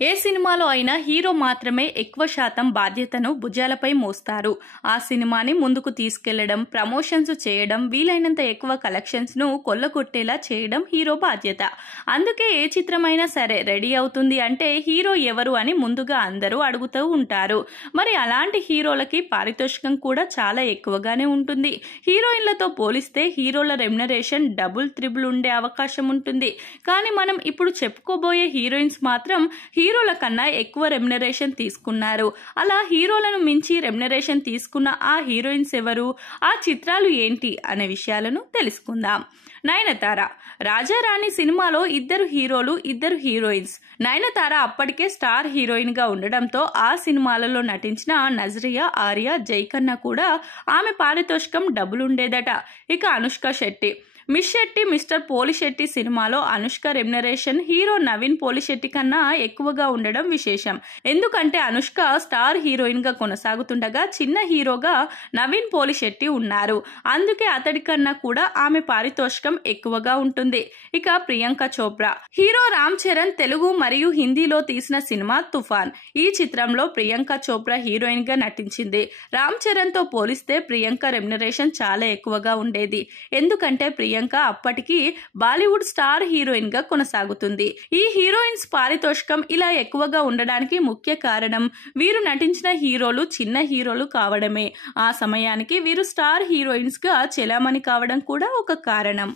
ఏ సినిమాలో అయినా హీరో మాత్రమే ఎక్కువ శాతం బాధ్యతను భుజాలపై మోస్తారు. ఆ సినిమాని ముందుకు తీసుకెళ్లడం, ప్రమోషన్స్ చేయడం, వీలైనంత ఎక్కువ కలెక్షన్స్ ను కొల్లగొట్టేలా చేయడం హీరో బాధ్యత. అందుకే ఏ చిత్రమైనా సరే రెడీ అవుతుంది అంటే హీరో ఎవరు అని ముందుగా అందరూ అడుగుతూ ఉంటారు. మరి అలాంటి హీరోలకి పారితోషికం కూడా చాలా ఎక్కువగానే ఉంటుంది. హీరోయిన్లతో పోలిస్తే హీరోల రెమ్యునరేషన్ డబుల్ త్రిబుల్ ఉండే అవకాశం ఉంటుంది. కానీ మనం ఇప్పుడు చెప్పుకోబోయే హీరోయిన్స్ మాత్రం హీరోల కన్నా ఎక్కువ రెమ్యునరేషన్ తీసుకున్నారు. అలా హీరోలను మించి రెమ్యునరేషన్ తీసుకున్న ఆ హీరోయిన్స్ ఎవరు, ఆ చిత్రాలు ఏంటి అనే విషయాలను తెలుసుకుందాం. నయనతార. రాజారాణి సినిమాలో ఇద్దరు హీరోలు, ఇద్దరు హీరోయిన్స్. నయనతార అప్పటికే స్టార్ హీరోయిన్ గా ఉండడంతో ఆ సినిమాలలో నటించిన నజరియా, ఆర్య, జైకన్నా కూడా ఆమె పారితోషికం డబుల్ ఉండేదట. ఇక అనుష్క శెట్టి. మిస్ శెట్టి మిస్టర్ పోలిశెట్టి సినిమాలో అనుష్క రెమ్యునరేషన్ హీరో నవీన్ పోలిశెట్టి కన్నా ఎక్కువగా ఉండడం విశేషం. ఎందుకంటే అనుష్క స్టార్ హీరోయిన్ గా కొనసాగుతుండగా చిన్న హీరోగా నవీన్ పోలిశెట్టి ఉన్నారు. అందుకే అతడి కన్నా కూడా ఆమె పారితోషికం ఎక్కువగా ఉంటుంది. ఇక ప్రియాంక చోప్రా. హీరో రామ్ చరణ్ తెలుగు మరియు హిందీలో తీసిన సినిమా తుఫాన్. ఈ చిత్రంలో ప్రియాంక చోప్రా హీరోయిన్ గా నటించింది. రామ్ చరణ్ తో పోలిస్తే ప్రియాంక రెమ్యునరేషన్ చాలా ఎక్కువగా ఉండేది. ఎందుకంటే ప్రియాంక అప్పటికి బాలీవుడ్ స్టార్ హీరోయిన్ గా కొనసాగుతుంది. ఈ హీరోయిన్స్ పారితోషికం ఇలా ఎక్కువగా ఉండడానికి ముఖ్య కారణం వీరు నటించిన హీరోలు చిన్న హీరోలు కావడమే. ఆ సమయానికి వీరు స్టార్ హీరోయిన్స్ గా చెలామణి కావడం కూడా ఒక కారణం.